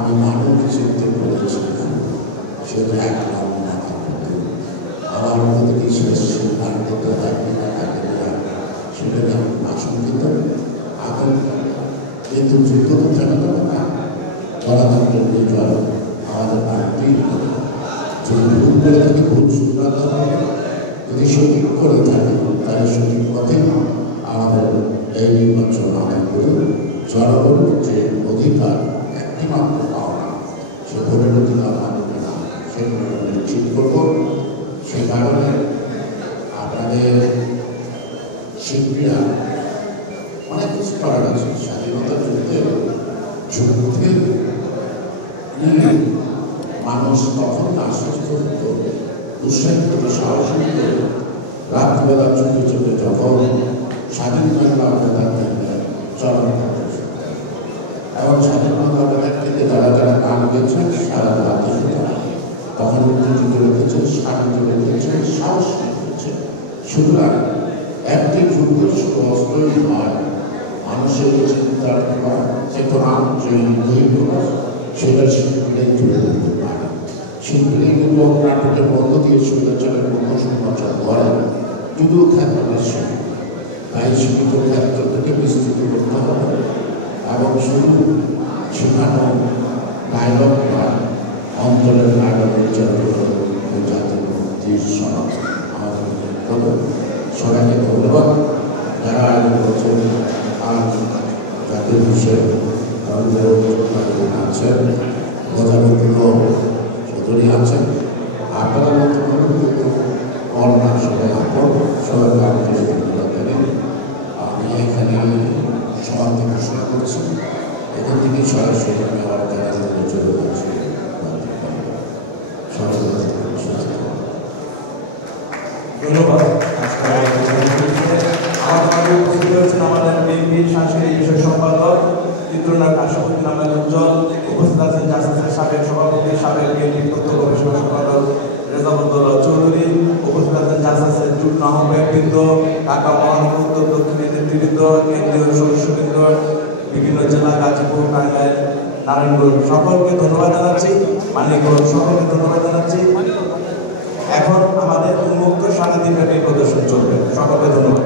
আমি মানুষ চিনতে পেরেছি সেটা এক আমার প্রতি শেষ সিদ্ধান্তটা থাকে সেটাকে আমি আশঙ্কিত এখন কিন্তু যুদ্ধ তো থাকে না গণতন্ত্রের বিজয় আমাদের পার্টি যদি ভুল করে থাকে ভুল শুধরাতে হবে যদি সঠিক করে থাকে তাহলে সঠিক পথে আমাদের এই নির্বাচন আদায় করে জনগণের যে অধিকার একটিমাত্র পাওয়া সে ভোটের অধিকার মানবে না সেগুলো নিশ্চিত করব। সে কারণে আপনাদের শিল্পীরা অনেক কিছু করার আছে স্বাধীনতা যুদ্ধে মানুষ তখন আশ্বস্ত হতো উৎসাহিত সাহসী হতো রাত্রিবেলা চোখে চোখে যখন স্বাধীন বাংলা চরণ এবং স্বাধীনতা থেকে যারা যারা গান গেছেন সারা রাতে তখন উত্তেজিত রেখেছে স্বাধীন রেখেছে সাহস রেখেছে। সুতরাং একটি যুদ্ধের শুধু অস্ত্রই নয় মানুষের চিন্তার চেতনা যে দৈর্ঘ্য সেটা শিল্পীরাই তুলে ধরতে পারে। শিল্পীরাই কিন্তু নাটকের মধ্য দিয়ে সৌন্দর্যের প্রশ্নচর্চা করে যদিও খ্যাত বেশি তাই সীমিত ক্ষেত্র থেকে বিস্তৃত করতে হবে এবং শুধু শেখানো ডায়লগ বা অন্তরের ডায়লগের জাতির দৃশ্য আমাদের সবাইকে ধন্যবাদ যারা আয়োজন করছেন আজ জাতীয় দিবসের আছেন গজামিত্র চৌধুরী আছেন আপনারা মতো কিন্তু অন্য সবাই আপন সবাইকে আমাদের ধন্যবাদ জানি। আমি এখানে সমাপ্তি ঘোষণা করছি এখান থেকে সরাসরি আমি আমার জায়গা চলে যাচ্ছি। ধন্যবাদ। উপস্থিত হয়েছেন আমাদের বিএনপির সাংস্কৃতিক বিষয় সম্পাদক চিত্রনায়ক আশরাফুদ্দিন আহমেদ উজ্জ্বল, উপস্থিত আছেন জাসাসের সাবেক সভাপতি সাবেক বিএনপি প্রত্যক্ষ গবেষণা সম্পাদক রেজাউদ্দৌলা চৌধুরী, উপস্থিত আছেন জাসাসের যুগ্ম আহ্বায়কবৃন্দ, ঢাকা মহানগর উত্তর দক্ষিণের নেতৃবৃন্দ, কেন্দ্রীয় সদস্যবৃন্দ, বিভিন্ন জেলা গাজীপুর টাঙ্গাইল নারায়ণগঞ্জ সকলকে ধন্যবাদ জানাচ্ছি, মানিকগঞ্জ সকলকে ধন্যবাদ জানাচ্ছি। এখন আমাদের উন্মুক্ত সাংগীতিক প্রদর্শন চলবে। সকলকে ধন্যবাদ।